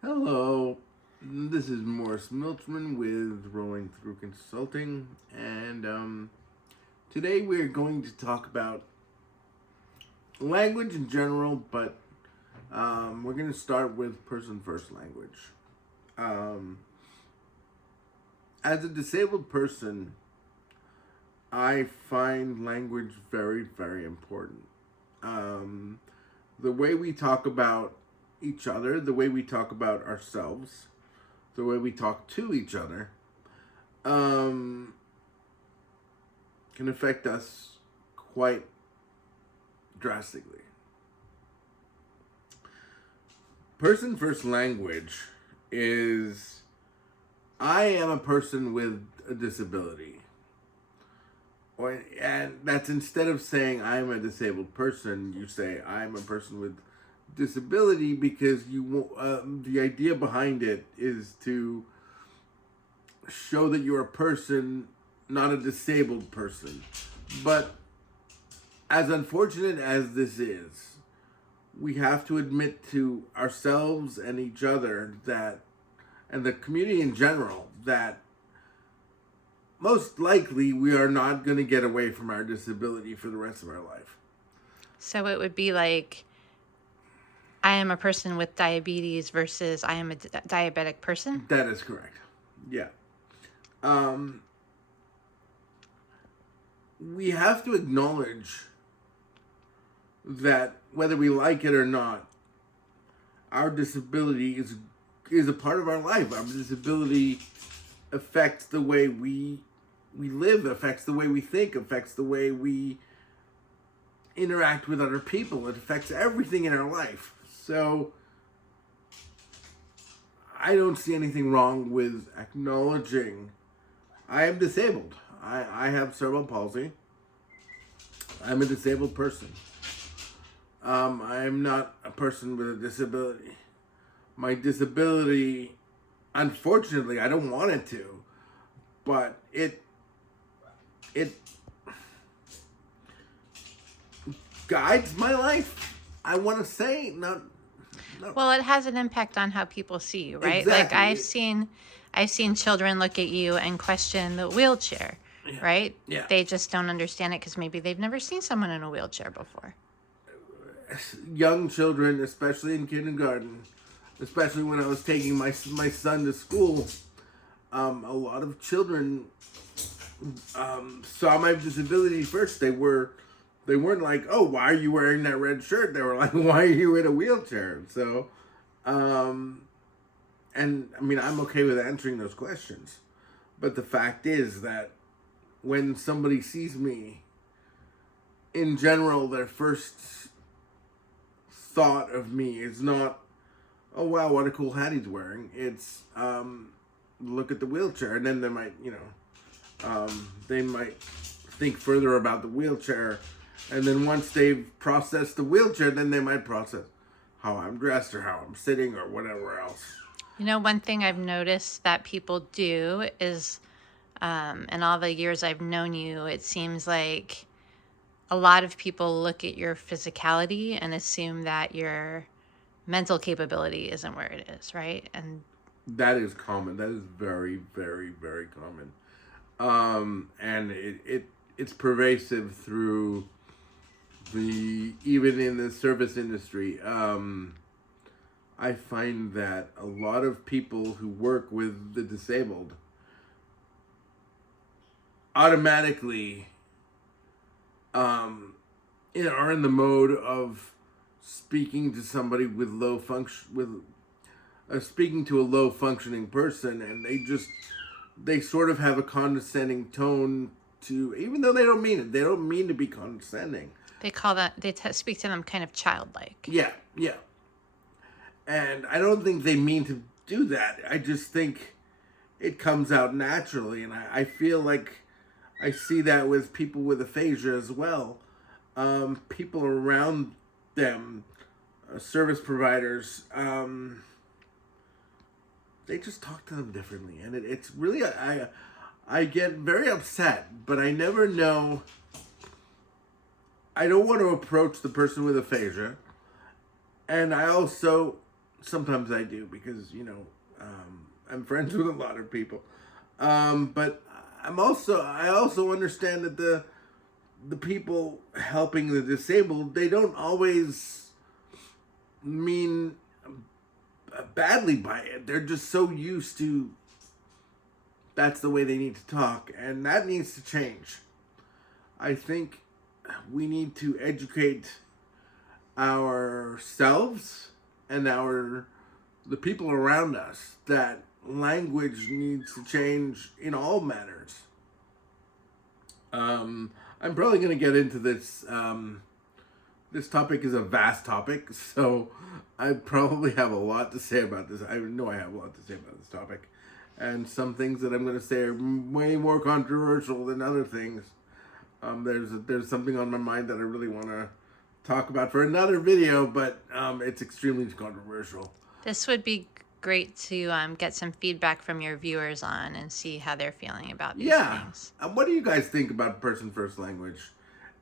Hello, this is Morris Milchman with Rolling Through Consulting, and today we're going to talk about language in general, but we're going to start with person first language. Um, as a disabled person, I find language very, very important. Um, the way we talk about each other, the way we talk about ourselves, the way we talk to each other, um, can affect us quite drastically. Person first language is I am a person with a disability. And that's instead of saying I'm a disabled person, you say I'm a person with disability because the idea behind it is to show that you're a person, not a disabled person. But as unfortunate as this is, we have to admit to ourselves and each other that, and the community in general, that most likely we are not going to get away from our disability for the rest of our life. So it would be like I am a person with diabetes versus I am a diabetic person. That is correct. Yeah. Um, we have to acknowledge that whether we like it or not, our disability is a part of our life. Our disability affects the way we live, affects the way we think, affects the way we interact with other people. It affects everything in our life. So I don't see anything wrong with acknowledging I am disabled. I have cerebral palsy. I'm a disabled person. I am not a person with a disability. My disability, unfortunately, I don't want it to, but it guides my life. I want to say not Well, it has an impact on how people see you, right? Like exactly. I've seen children look at you and question the wheelchair, Yeah, right? yeah. They just don't understand it because maybe they've never seen someone in a wheelchair before. Young children, especially in kindergarten, especially when I was taking my son to school, a lot of children saw my disability first. They weren't like, "Oh, why are you wearing that red shirt?" They were like, "Why are you in a wheelchair?" So, um, and I mean, I'm okay with answering those questions, but the fact is that when somebody sees me, in general, their first thought of me is not, "Oh wow, what a cool hat he's wearing." It's look at the wheelchair, and then they might, they might think further about the wheelchair, and then once they've processed the wheelchair, then they might process how I'm dressed or how I'm sitting or whatever else. You know, one thing I've noticed that people do is, in all the years I've known you, it seems like a lot of people look at your physicality and assume that your mental capability isn't where it is, right? And That is common. That is very, very, very common. And it's pervasive through the even in the service industry. I find that a lot of people who work with the disabled automatically um, are in the mode of speaking to somebody with low function with speaking to a low functioning person, and they sort of have a condescending tone to, even though they don't mean it. They don't mean to be condescending. they call that, speak to them kind of childlike. Yeah, yeah. And I don't think they mean to do that. I just think it comes out naturally, and I feel like I see that with people with aphasia as well. People around them, service providers, they just talk to them differently, and it's really I get very upset, but I never know. I don't want to approach the person with aphasia, and I also sometimes I do because I'm friends with a lot of people. But I also understand that the people helping the disabled, they don't always mean badly by it. They're just so used to that's the way they need to talk, and that needs to change. I think we need to educate ourselves and the people around us that language needs to change in all manners. I'm probably going to get into this. This topic is a vast topic, so I probably have a lot to say about this. I know I have a lot to say about this topic. And some things that I'm going to say are way more controversial than other things. There's something on my mind that I really want to talk about for another video, but it's extremely controversial. This would be great to get some feedback from your viewers on and see how they're feeling about these things. What do you guys think about person first language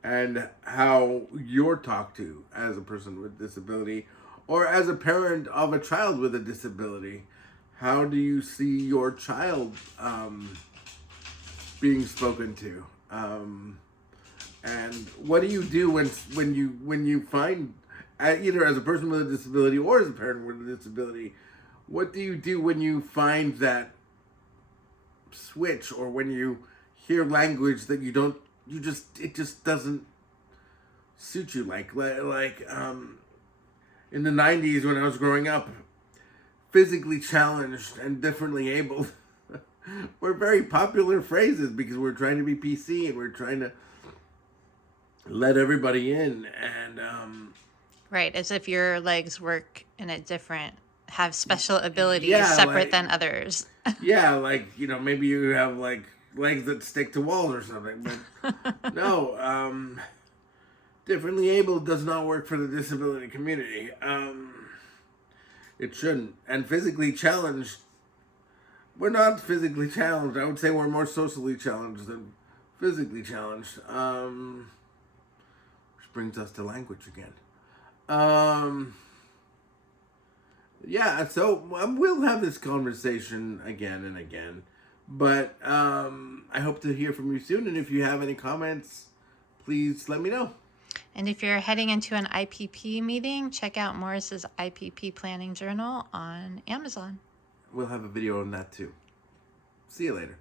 and how you're talked to as a person with disability or as a parent of a child with a disability? How do you see your child being spoken to? And what do you do when you find, either as a person with a disability or as a parent with a disability, what do you do when you find that switch, or when you hear language that it just doesn't suit you? Like in the 90s when I was growing up, physically challenged and differently abled were very popular phrases because we're trying to be PC and we're trying to let everybody in, and right, as if your legs work in a different, have special abilities separate than others. Yeah, like, maybe you have like legs that stick to walls or something, but no, differently able does not work for the disability community. It shouldn't. And physically challenged, we're not physically challenged. I would say we're more socially challenged than physically challenged. Which brings us to language again. Yeah, so we'll have this conversation again and again. But I hope to hear from you soon. And if you have any comments, please let me know. And if you're heading into an IPP meeting, check out Morris's IPP Planning Journal on Amazon. We'll have a video on that too. See you later.